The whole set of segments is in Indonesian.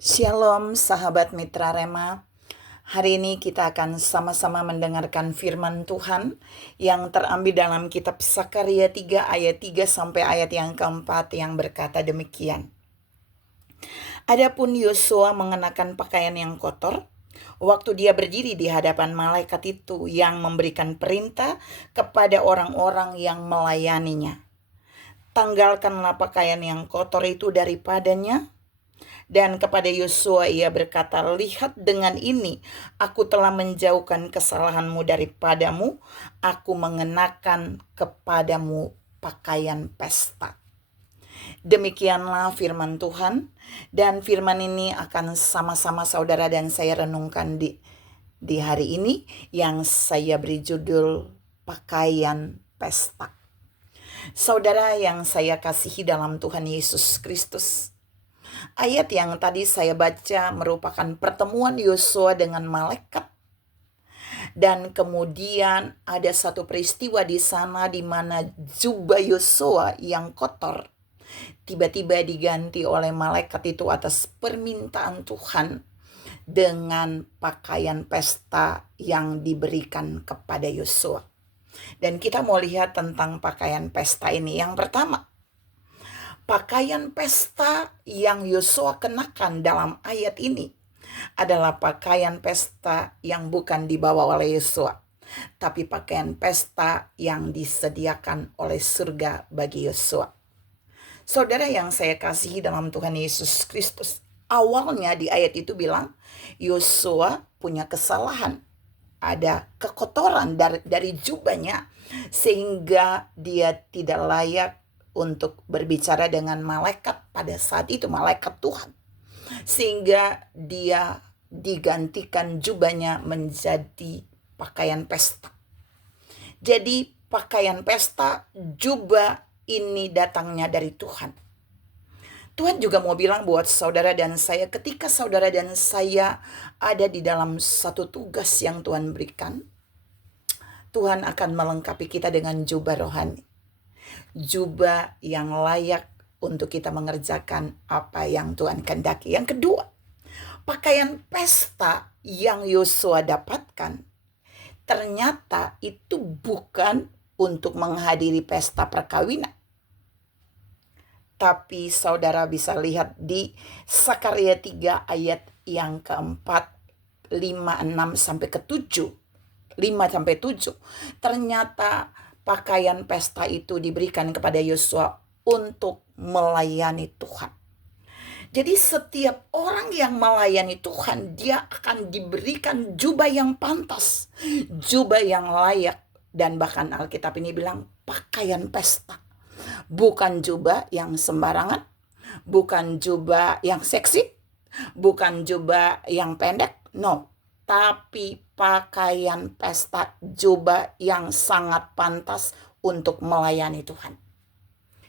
Shalom sahabat Mitra Rema. Hari ini kita akan sama-sama mendengarkan firman Tuhan yang terambil dalam kitab Sakaria 3 ayat 3 sampai ayat yang keempat yang berkata demikian. Adapun Yosua mengenakan pakaian yang kotor, waktu dia berdiri di hadapan malaikat itu yang memberikan perintah kepada orang-orang yang melayaninya. Tanggalkanlah pakaian yang kotor itu daripadanya. Dan kepada Yosua ia berkata, lihat dengan ini aku telah menjauhkan kesalahanmu daripadamu, aku mengenakan kepadamu pakaian pesta. Demikianlah firman Tuhan, dan firman ini akan sama-sama saudara dan saya renungkan di hari ini yang saya beri judul pakaian pesta. Saudara yang saya kasihi dalam Tuhan Yesus Kristus, ayat yang tadi saya baca merupakan pertemuan Yosua dengan malaikat. Dan kemudian ada satu peristiwa di sana di mana jubah Yosua yang kotor tiba-tiba diganti oleh malaikat itu atas permintaan Tuhan dengan pakaian pesta yang diberikan kepada Yosua. Dan kita mau lihat tentang pakaian pesta ini. Yang pertama, pakaian pesta yang Yosua kenakan dalam ayat ini adalah pakaian pesta yang bukan dibawa oleh Yosua, tapi pakaian pesta yang disediakan oleh surga bagi Yosua. Saudara yang saya kasihi dalam Tuhan Yesus Kristus, awalnya di ayat itu bilang Yosua punya kesalahan, ada kekotoran dari jubahnya sehingga dia tidak layak untuk berbicara dengan malaikat pada saat itu, malaikat Tuhan, sehingga dia digantikan jubahnya menjadi pakaian pesta. Jadi pakaian pesta, jubah ini datangnya dari Tuhan. Tuhan juga mau bilang buat saudara dan saya, ketika saudara dan saya ada di dalam satu tugas yang Tuhan berikan, Tuhan akan melengkapi kita dengan jubah rohani. Jubah yang layak untuk kita mengerjakan apa yang Tuhan kehendaki. Yang kedua, pakaian pesta yang Yosua dapatkan ternyata itu bukan untuk menghadiri pesta perkawinan. Tapi saudara bisa lihat di Sakaria 3 ayat yang keempat, 5, 6 sampai ke 7. 5 sampai 7. Ternyata pakaian pesta itu diberikan kepada Yosua untuk melayani Tuhan. Jadi setiap orang yang melayani Tuhan, dia akan diberikan jubah yang pantas, jubah yang layak, dan bahkan Alkitab ini bilang pakaian pesta. Bukan jubah yang sembarangan, bukan jubah yang seksi, bukan jubah yang pendek, no. Tapi pakaian pesta, jubah yang sangat pantas untuk melayani Tuhan.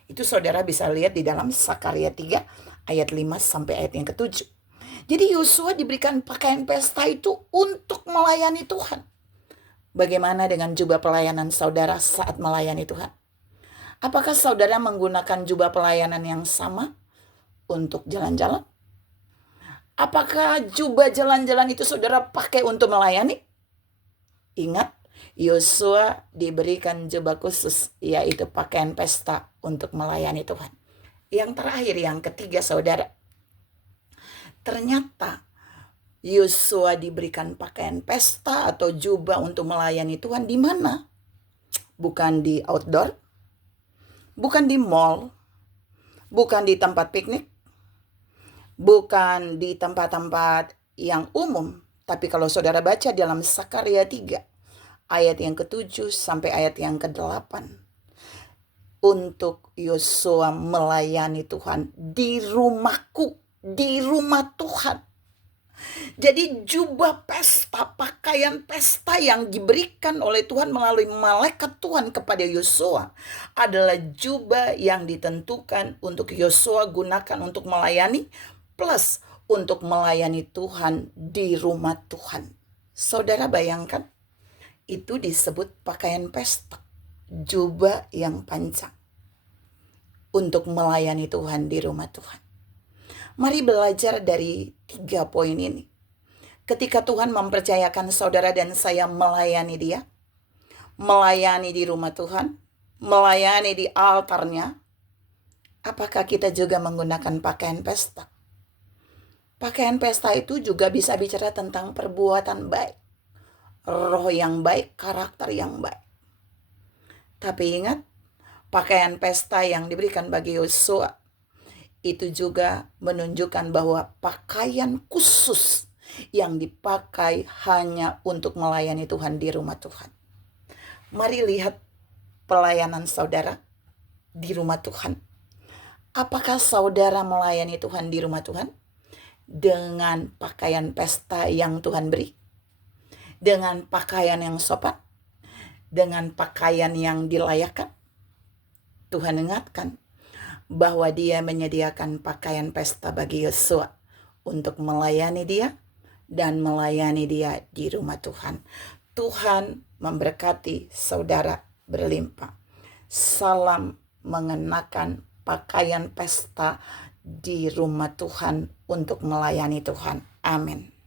Itu saudara bisa lihat di dalam Sakaria 3 ayat 5 sampai ayat yang ke-7. Jadi Yosua diberikan pakaian pesta itu untuk melayani Tuhan. Bagaimana dengan jubah pelayanan saudara saat melayani Tuhan? Apakah saudara menggunakan jubah pelayanan yang sama untuk jalan-jalan? Apakah jubah jalan-jalan itu saudara pakai untuk melayani? Ingat, Yosua diberikan jubah khusus, yaitu pakaian pesta untuk melayani Tuhan. Yang terakhir, yang ketiga saudara, ternyata Yosua diberikan pakaian pesta atau jubah untuk melayani Tuhan di mana? Bukan di outdoor, bukan di mall, bukan di tempat piknik, bukan di tempat-tempat yang umum. Tapi kalau saudara baca dalam Sakaria 3, ayat yang ke-7 sampai ayat yang ke-8, untuk Yosua melayani Tuhan di rumahku, di rumah Tuhan. Jadi jubah pesta, pakaian pesta yang diberikan oleh Tuhan melalui malaikat Tuhan kepada Yosua adalah jubah yang ditentukan untuk Yosua gunakan untuk melayani, plus untuk melayani Tuhan di rumah Tuhan. Saudara bayangkan, itu disebut pakaian pesta, jubah yang panjang untuk melayani Tuhan di rumah Tuhan. Mari belajar dari 3 poin ini. Ketika Tuhan mempercayakan saudara dan saya melayani Dia, melayani di rumah Tuhan, melayani di altarnya, apakah kita juga menggunakan pakaian pesta? Pakaian pesta itu juga bisa bicara tentang perbuatan baik, roh yang baik, karakter yang baik. Tapi ingat, pakaian pesta yang diberikan bagi Yosua itu juga menunjukkan bahwa pakaian khusus yang dipakai hanya untuk melayani Tuhan di rumah Tuhan. Mari lihat pelayanan saudara di rumah Tuhan. Apakah saudara melayani Tuhan di rumah Tuhan dengan pakaian pesta yang Tuhan beri? Dengan pakaian yang sopan? Dengan pakaian yang dilayakkan? Tuhan ingatkan bahwa Dia menyediakan pakaian pesta bagi Yosua untuk melayani dia dan melayani dia di rumah Tuhan. Tuhan memberkati saudara berlimpah. Salam mengenakan pakaian pesta di rumah Tuhan untuk melayani Tuhan. Amin.